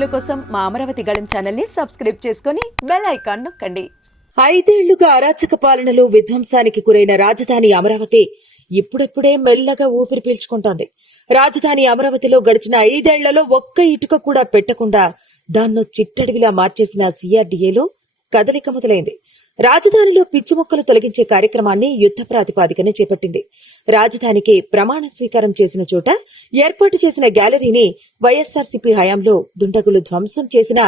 వీడియోల కోసం మా అమరావతి గళం ఛానల్ని సబ్స్క్రైబ్ చేసుకుని బెల్ ఐకాన్ నొక్కండి. ఐదేళ్ళుగా అరాచక పాలనలో విధ్వంసానికి గురైన రాజధాని అమరావతి ఇప్పుడిప్పుడే మెల్లగా ఊపిరి పీల్చుకుంటోంది. రాజధాని అమరావతిలో గడిచిన ఐదేళ్ళలో ఒక్క ఇటుక కూడా పెట్టకుండా దాన్నో చిట్టడివిలా మార్చేసిన సిఆర్డీఏలో కదలిక మొదలైంది. రాజధానిలో పిచ్చి మొక్కలు తొలగించే కార్యక్రమాన్ని యుద్ధ ప్రాతిపాదికన చేపట్టింది. రాజధానికి ప్రమాణ స్వీకారం చేసిన చోట ఏర్పాటు చేసిన గ్యాలరీని వైఎస్సార్సీపీ హయాంలో దుండగులు ధ్వంసం చేసిన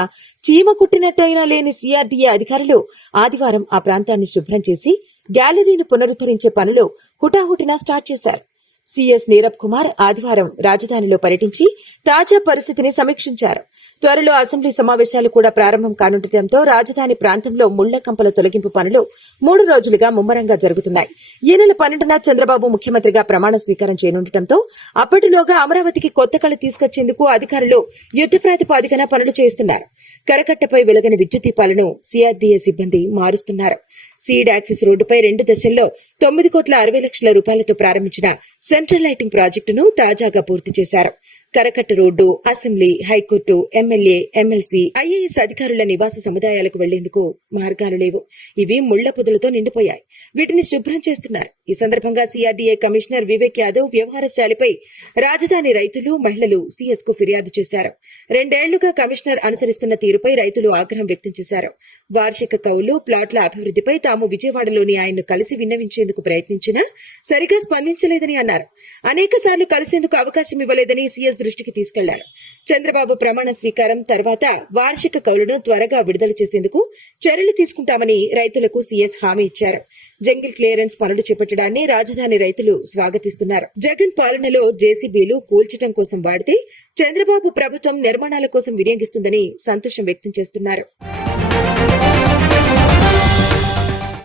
చీమ కుట్టినట్టయినా లేని సీఆర్డీఏ అధికారులు ఆదివారం ఆ ప్రాంతాన్ని శుభ్రం చేసి గ్యాలరీని పునరుద్ధరించే పనులు హుటాహుటిన స్టార్ట్ చేశారు. సీఎస్ నీరబ్ కుమార్ ఆదివారం రాజధానిలో పర్యటించి తాజా పరిస్థితిని సమీక్షించారు. త్వరలో అసెంబ్లీ సమావేశాలు కూడా ప్రారంభం కానుండటంతో రాజధాని ప్రాంతంలో ముళ్ళ కంపల తొలగింపు పనులు మూడు రోజులుగా ముమ్మరంగా జరుగుతున్నాయి. ఈ నెల పన్నెండున చంద్రబాబు ముఖ్యమంత్రిగా ప్రమాణ స్వీకారం చేయనుండటంతో అప్పటిలోగా అమరావతికి కొత్త కళ తీసుకొచ్చేందుకు అధికారులు యుద్ధ ప్రాతిపాదికన పనులు చేస్తున్నారు. కరకట్టపై వెలగని విద్యుత్ దీపాలను సీఆర్డీఏ సిబ్బంది మారుస్తున్నారు. సీడ్ యాక్సిస్ రోడ్డుపై రెండు దశల్లో తొమ్మిది కోట్ల అరవై లక్షల రూపాయలతో ప్రారంభించిన సెంట్రల్ లైటింగ్ ప్రాజెక్టును తాజాగా పూర్తి చేశారు. కరకట్ట road assembly high court MLA MLC IAS అధికారుల నివాస సముదాయాలకు వెళ్ళేందుకు మార్గాలు లేవు. ఇవి ముళ్ళ పొదలతో నిండిపోయాయి. వీటిని శుభ్రం చేస్తున్నారు. ఈ సందర్భంగా సిఆర్డీఏ కమిషనర్ వివేక్ యాదవ్ వ్యవహారశాలిపై రాజధాని రైతులు మహిళలు సిఎస్కు ఫిర్యాదు చేశారు. రెండేళ్ళుగా కమిషనర్ అనుసరిస్తున్న తీరుపై రైతులు ఆగ్రహం వ్యక్తం చేశారు. వార్షిక కౌలు ప్లాట్ల అభివృద్ధిపై తాము విజయవాడలోని ఆయన్ను కలిసి విన్నవించేందుకు ప్రయత్నించినా సరిగా స్పందించలేదని అన్నారు. అనేక సార్లు కలిసేందుకు అవకాశం ఇవ్వలేదని సిఎస్ దృష్టికి తీసుకెళ్ళారు. చంద్రబాబు ప్రమాణ స్వీకారం తర్వాత వార్షిక కౌలును త్వరగా విడుదల చేసేందుకు చర్యలు తీసుకుంటామని రైతులకు సీఎస్ హామీ ఇచ్చారు. జంగిల్ క్లియరెన్స్ పనులు చేపట్టడాన్ని రాజధాని రైతులు స్వాగతిస్తున్నారు. జగన్ పాలనలో జేసీబీలు కూల్చడం కోసం వాడితే చంద్రబాబు ప్రభుత్వం నిర్మాణాల కోసం వినియోగిస్తుందని సంతోషం వ్యక్తం చేస్తున్నారు.